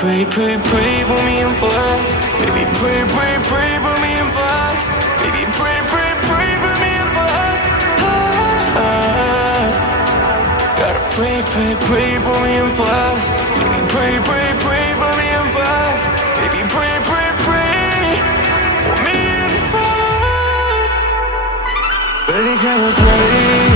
pray, pray, pray for me and for us. Baby, pray, pray, pray for me and for us. Baby, pray, pray, pray for me and for us. Gotta pray, pray, pray for me and for us. Baby, pray, pray, pray for me and for us. Baby, pray, pray, pray for me and for us. Baby, can you pray?